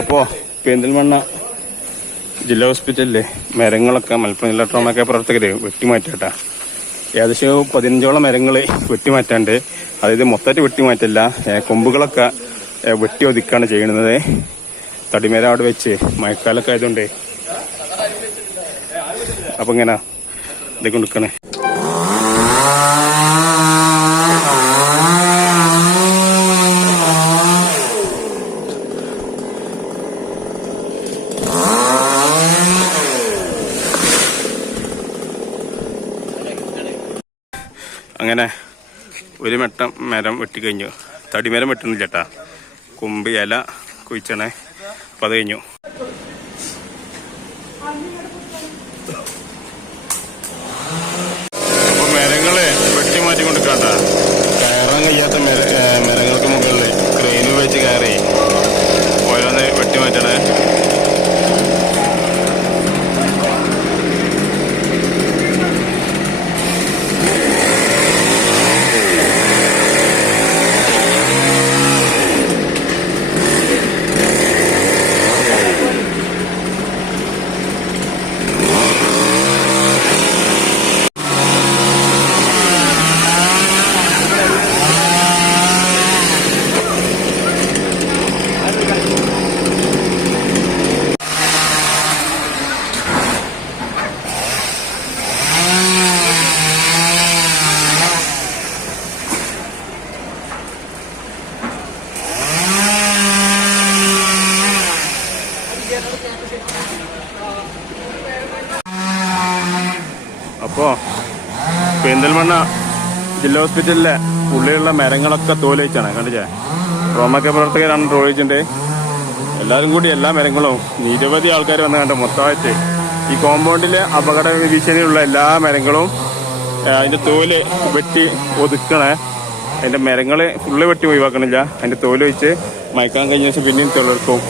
അപ്പോ പെരിന്തൽമണ്ണ ജില്ലാ ഹോസ്പിറ്റലിലെ മരങ്ങളൊക്കെ മലപ്പുറം ജില്ലാ ടൗണൊക്കെ പ്രവർത്തകര് വെട്ടിമാറ്റാട്ടാ. ഏകദേശം പതിനഞ്ചോളം മരങ്ങൾ വെട്ടിമാറ്റാണ്ട് അതായത് മൊത്തമായിട്ട് വെട്ടിമാറ്റല്ല കൊമ്പുകളൊക്കെ വെട്ടി ഒതുക്കാണ് ചെയ്യുന്നത്. തടിമേര അവിടെ വെച്ച് മഴക്കാലൊക്കെ ആയതുകൊണ്ട്. അപ്പൊ ഇങ്ങനെ ഇതൊക്കെ നിൽക്കണേ അങ്ങനെ ഒരു മെട്ടം മരം വെട്ടിക്കഴിഞ്ഞു. തടിമരം വെട്ടുന്നില്ല ചേട്ടാ കുമ്പി ഇല കുഴിച്ചണേ അപ്പൊ അത് കഴിഞ്ഞു. അപ്പോ പെരിന്തൽമണ്ണ ജില്ലാ ഹോസ്പിറ്റലിലെ ഉള്ളിലുള്ള മരങ്ങളൊക്കെ തോലയിച്ചാണ് കണ്ടില്ലേ? റോമൊക്കെ പ്രവർത്തകരാണ് ട്രോളിച്ചിട്ടുണ്ട് എല്ലാവരും കൂടി എല്ലാ മരങ്ങളും നിരവധി ആൾക്കാർ വന്ന് കണ്ട മൊത്തമായിട്ട് ഈ കോമ്പൗണ്ടിലെ അപകട ഭീഷണിയുള്ള എല്ലാ മരങ്ങളും അതിന്റെ തോൽ വെട്ടി ഒതുക്കണേ. അതിന്റെ മരങ്ങൾ ഫുള്ള് വെട്ടി ഒഴിവാക്കണില്ല. അതിന്റെ തോൽ വെച്ച് മയക്കാൻ കഴിഞ്ഞ ശേഷം പിന്നെയും തെളിർക്കും.